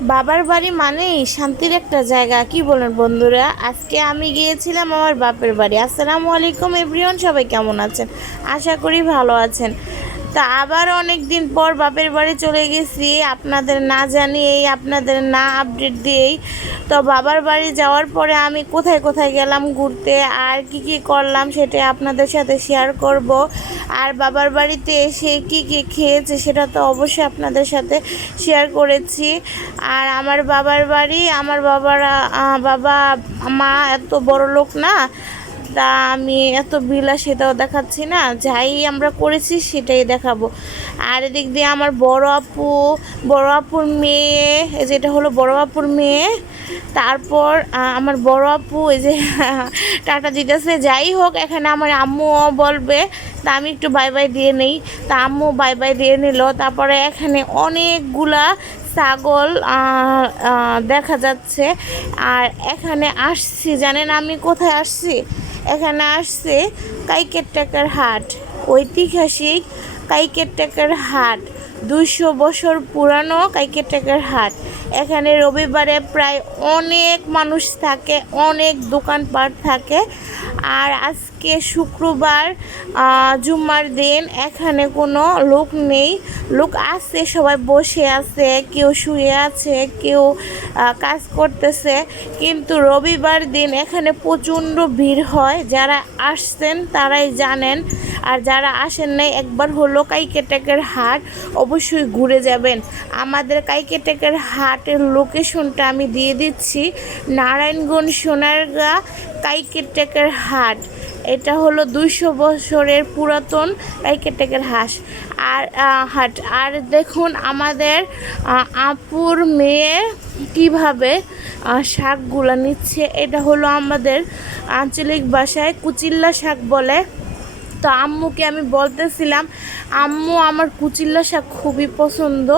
বাবার বাড়ি মানেই শান্তির একটা জায়গা, কি বলেন বন্ধুরা? আজকে আমি গিয়েছিলাম আমার বাপের বাড়ি। আসসালামু আলাইকুম এভরিওয়ান, সবাই কেমন আছেন? আশা করি ভালো আছেন। তা আবার অনেক দিন পর বাপের বাড়ি চলে গেছি, আপনাদের না জানিয়েই, আপনাদের না আপডেট দিয়েই। তো বাবার বাড়ি যাওয়ার পরে আমি কোথায় কোথায় গেলাম ঘুরতে আর কি কি করলাম সেটা আপনাদের সাথে শেয়ার করব। আর বাবার বাড়িতে এসে কি কি খেয়েছে সেটা তো অবশ্যই আপনাদের সাথে শেয়ার করেছি। আর আমার বাবার বাড়ি, আমার বাবা মা এত বড় লোক না, তা আমি এত বিলাসিতাও দেখাচ্ছি না, যাই আমরা করেছি সেটাই দেখাবো। আর এদিক দিয়ে আমার বড় আপুর মেয়ে, যেটা হলো বড় আপুর মেয়ে। তারপর আমার বড় আপু এই যে টাটা দিতেছে। যাই হোক, এখানে আমার আম্মুও বলবে, তা আমি একটু বাই বাই দিয়ে নেই। তা আম্মু বাই বাই দিয়ে নিল। তারপরে এখানে অনেকগুলা ছাগল দেখা যাচ্ছে। আর এখানে আসছি, জানেন আমি কোথায় আসছি? এখানে আসছে কাইকের টাকার হাট, ঐতিহাসিক কাইকের টাকার হাট, 200 বছর পুরানো কাইকের টাকার হাট। এখানে রবিবারে প্রায় অনেক মানুষ থাকে, অনেক দোকানপাট থাকে। আর আজকে শুক্রবার, জুম্মার দিন, এখানে কোনো লোক নেই। লোক আছে, সবাই বসে আছে, কেউ শুয়ে আছে, কেউ কাজ করতেছে। কিন্তু রবিবার দিন এখানে প্রচণ্ড ভিড় হয়। যারা আসছেন তারাই জানেন, আর যারা আসেন নাই একবার হলো কাইকেটেকের হাট অবশ্যই ঘুরে যাবেন। আমাদের কাইকেটেকের হাটের লোকেশনটা আমি দিয়ে দিচ্ছি, নারায়ণগঞ্জ সোনারগাঁ কাইকেটেকের হাট। এটা হলো 200 বছরের পুরাতন কাইকেটেকের হাট। আর দেখুন আমাদের আপুর মেয়ে কিভাবে শাকগুলো নিচ্ছে। এটা হলো আমাদের আঞ্চলিক ভাষায় কুচিল্লা শাক বলে। তো আম্মুকে আমি বলতেছিলাম, আম্মু আমার কুচিল্লা শাক খুবই পছন্দ,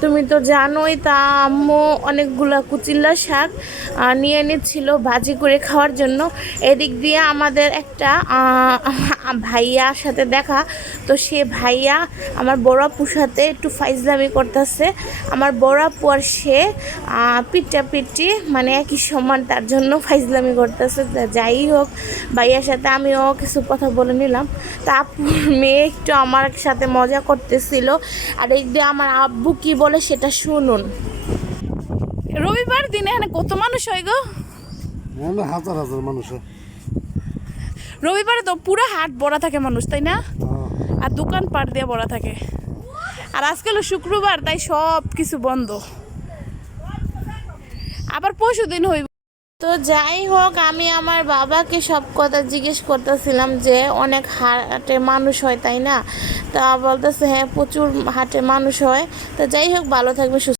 তুমি তো জানোই। তা আম্মু অনেকগুলো কুচিল্লা শাক নিয়ে নিচ্ছিল ভাজি করে খাওয়ার জন্য। এদিক দিয়ে আমাদের একটা ভাইয়ার সাথে দেখা। তো সে ভাইয়া আমার বড় আপুর সাথে একটু ফাইজলামি করতেছে। আমার বড় আপু আর সে পিটি মানে একই সমান, তার জন্য ফাইজলামি করতেছে। যাই হোক, ভাইয়ার সাথে আমিও কিছু কথা বলে নিলাম। তা আপুর মেয়ে একটু আমার সাথে মজা করতেছিল। আর এই দিয়ে আমার আব্বু কি বলে সেটা শুনুন। রবিবার দিনে এখানে কত মানুষ হয় গো? হাজার হাজার মানুষ। রবিবারে তো পুরো হাট ভরা থাকে মানুষ, তাই না? আর দোকান পাট দিয়ে ভরা থাকে। আর আজকে হলো শুক্রবার, তাই সব কিছু বন্ধ। আবার পরশু দিন হইব। তো যাই হোক, আমি আমার বাবাকে সব কথা জিজ্ঞেস করতেছিলাম যে অনেক হাটে মানুষ হয়, তাই না? তা বলতেছে হ্যাঁ, প্রচুর হাটে মানুষ হয়। তো যাই হোক, ভালো থাকবে, সুস্থ